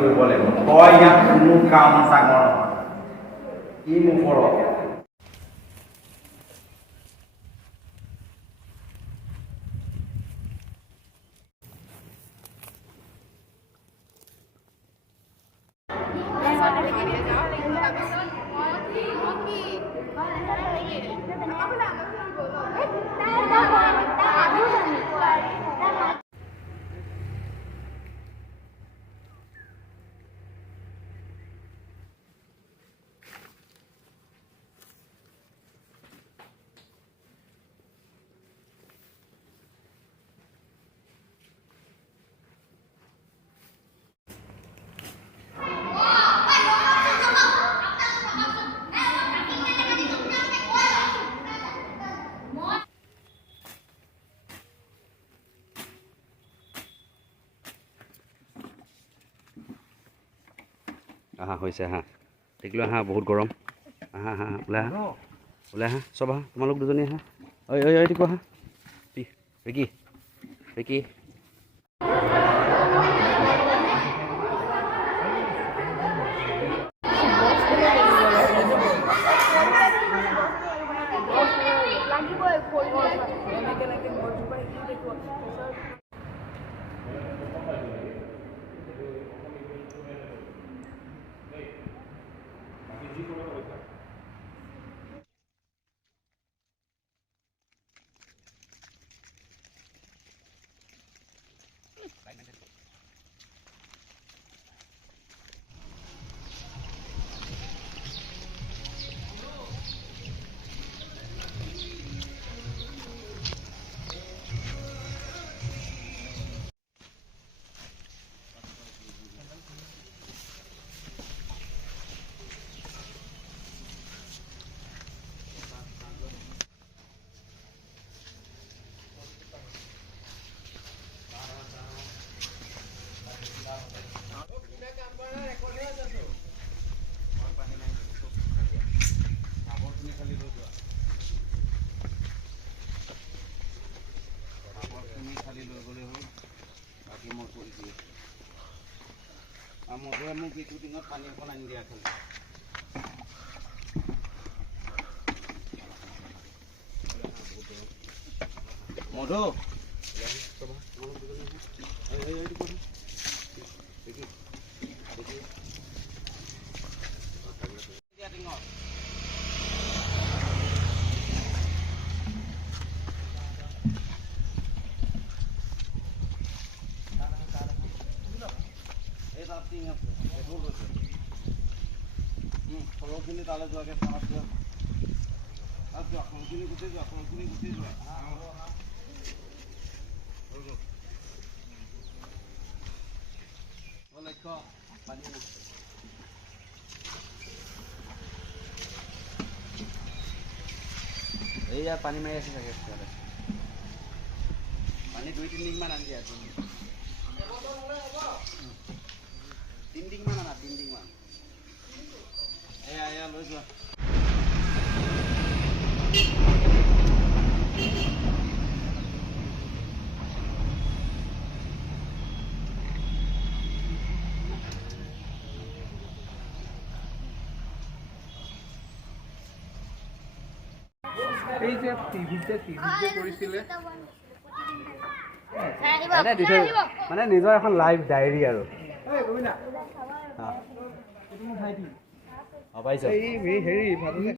কৰিব লাগিব তই ইয়াত কোনো কাম চাঙৰ নহয় ই মোৰ ওপৰত আহা হৈছে আহা দেখিলোঁ আহা বহুত গৰম আহা আহা ওলাই আহা চব আহা তোমালোক দুজনী আহা ঐ ঐ ঐ টিকু আহা ৰিকি ৰিকি মধুৱে মোক ইটো দিনত পানী অকণ আনি দিয়া খালি মধু সৰহখিনি তালৈ যোৱাকৈ চাহত যোৱা সৰহখিনি গুচি যোৱা লক্ষ্য পানী এইয়া পানী মাৰি আছে চাগে পানী 2-3 ডিঙমান আনি দিয়া 3 ডিঙমান আনা 3 ডিঙমান এয়া লৈ যোৱা এই যে টিভিতে কৰিছিলে মানে নিজৰ এখন লাইভ ডায়েৰী আৰু এই হেৰি